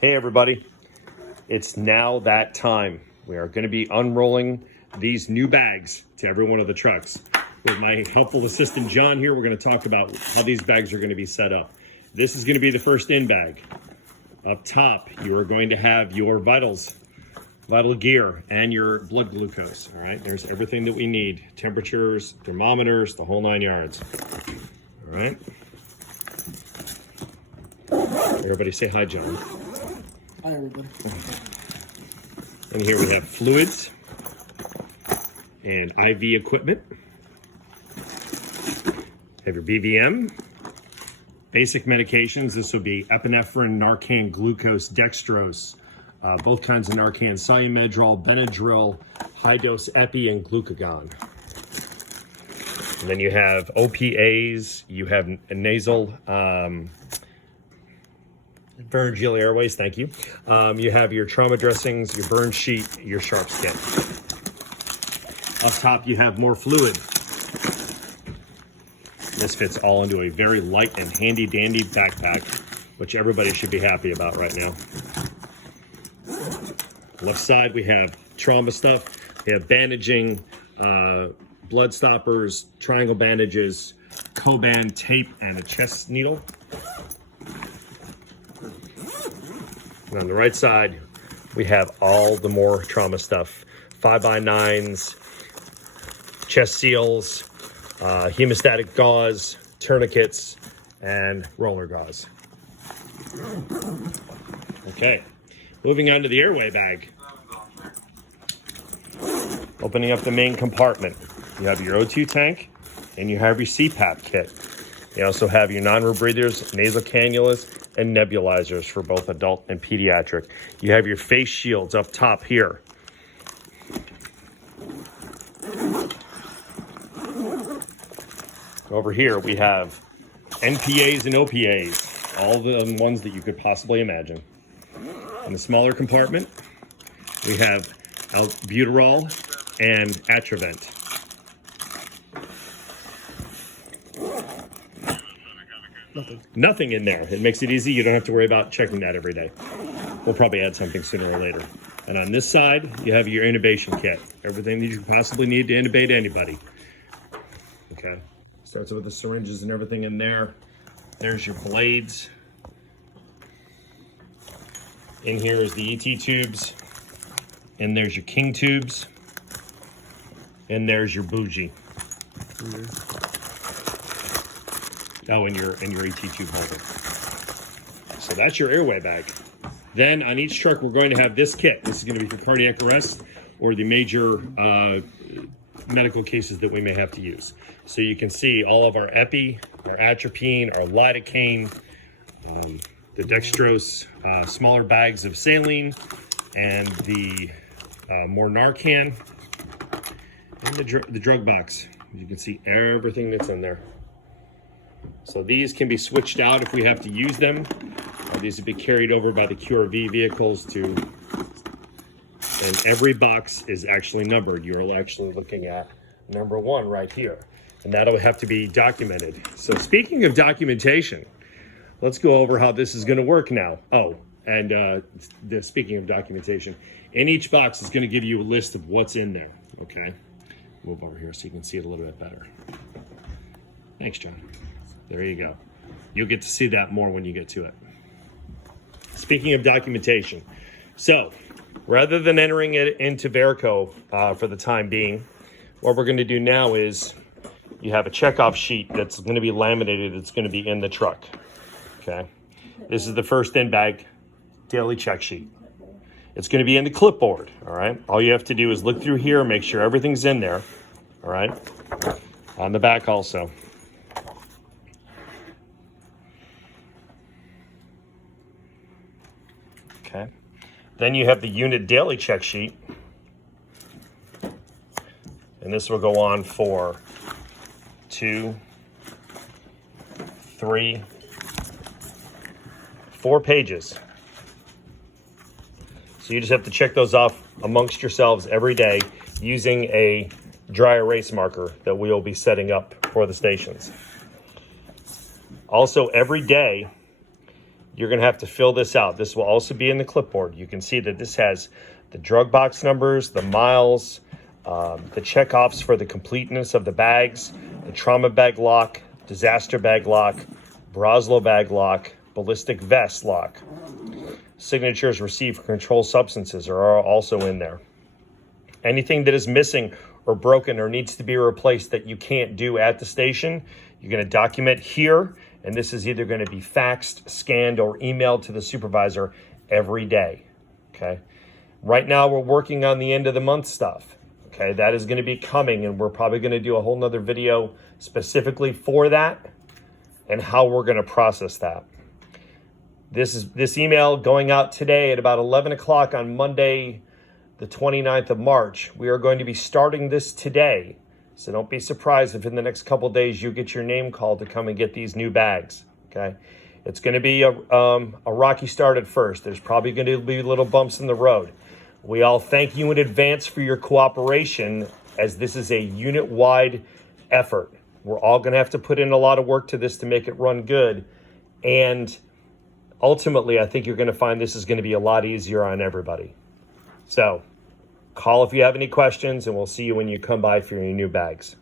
Hey everybody, it's now that time. We are going to be unrolling these new bags to every one of the trucks. With my helpful assistant John here, we're going to talk about how these bags are going to be set up. This is going to be the first in bag. Up top, you are going to have your vitals, vital gear, and your blood glucose. All right, there's everything that we need. Temperatures, thermometers, the whole 9 yards. All right. Everybody say hi, John. Hi, everybody. And here we have fluids and IV equipment. Have your BVM. Basic medications. This will be epinephrine, Narcan, glucose, dextrose, both kinds of Narcan, Solu-Medrol, Benadryl, high-dose epi, and glucagon. And then you have OPAs. You have nasal pharyngeal airways, thank you. You have your trauma dressings, your burn sheet, your sharp skin. Up top, you have more fluid. This fits all into a very light and handy dandy backpack, which everybody should be happy about right now. Left side, we have trauma stuff. We have bandaging, blood stoppers, triangle bandages, Coban tape, and a chest needle. And on the right side, we have all the more trauma stuff. 5x9s, chest seals, hemostatic gauze, tourniquets, and roller gauze. Okay, moving on to the airway bag. Opening up the main compartment, you have your O2 tank and you have your CPAP kit. You also have your non-rebreathers, nasal cannulas, and nebulizers for both adult and pediatric. You have your face shields up top here. Over here we have NPAs and OPAs, all the ones that you could possibly imagine. In the smaller compartment, we have albuterol and Atrovent. Nothing in there. It makes it easy. You don't have to worry about checking that every day. We'll probably add something sooner or later. And on this side, you have your intubation kit. Everything that you could possibly need to intubate anybody. Okay. Starts with the syringes and everything in there. There's your blades. In here is the ET tubes. And there's your King tubes. And there's your bougie. Oh, and your ET tube holder. So that's your airway bag. Then on each truck, we're going to have this kit. This is going to be for cardiac arrest or the major medical cases that we may have to use. So you can see all of our epi, our atropine, our lidocaine, the dextrose, smaller bags of saline, and the more Narcan, and the drug box. You can see everything that's in there. So these can be switched out if we have to use them. These will be carried over by the QRV vehicles to, and every box is actually numbered. You're actually looking at number 1 right here, and that'll have to be documented. So speaking of documentation, let's go over how this is going to work now. Oh, and speaking of documentation, in each box is going to give you a list of what's in there. Okay, move over here so you can see it a little bit better. Thanks, John. There you go. You'll get to see that more when you get to it. Speaking of documentation, so rather than entering it into Verico for the time being, what we're going to do now is you have a checkoff sheet that's going to be laminated. It's going to be in the truck. Okay. This is the first in bag daily check sheet. It's going to be in the clipboard. All right. All you have to do is look through here, make sure everything's in there. All right. On the back also. Okay. Then you have the unit daily check sheet. And this will go on for 2, 3, 4 pages. So you just have to check those off amongst yourselves every day using a dry erase marker that we'll be setting up for the stations. Also, every day, you're going to have to fill this out. This will also be in the clipboard. You can see that this has the drug box numbers, the miles, the checkoffs for the completeness of the bags, the trauma bag lock, disaster bag lock, Broslo bag lock, ballistic vest lock. Signatures received for controlled substances are also in there. Anything that is missing or broken or needs to be replaced that you can't do at the station, you're going to document here, and this is either going to be faxed, scanned, or emailed to the supervisor every day. Okay. Right now, we're working on the end of the month stuff. Okay, that is going to be coming, and we're probably going to do a whole nother video specifically for that and how we're going to process that. This email going out today at about 11 o'clock on Monday, the 29th of March. We are going to be starting this today. So don't be surprised if in the next couple of days you get your name called to come and get these new bags. Okay, it's going to be a rocky start at first. There's probably going to be little bumps in the road. We all thank you in advance for your cooperation, as this is a unit-wide effort. We're all going to have to put in a lot of work to this to make it run good. And ultimately, I think you're going to find this is going to be a lot easier on everybody. So call if you have any questions, and we'll see you when you come by for your new bags.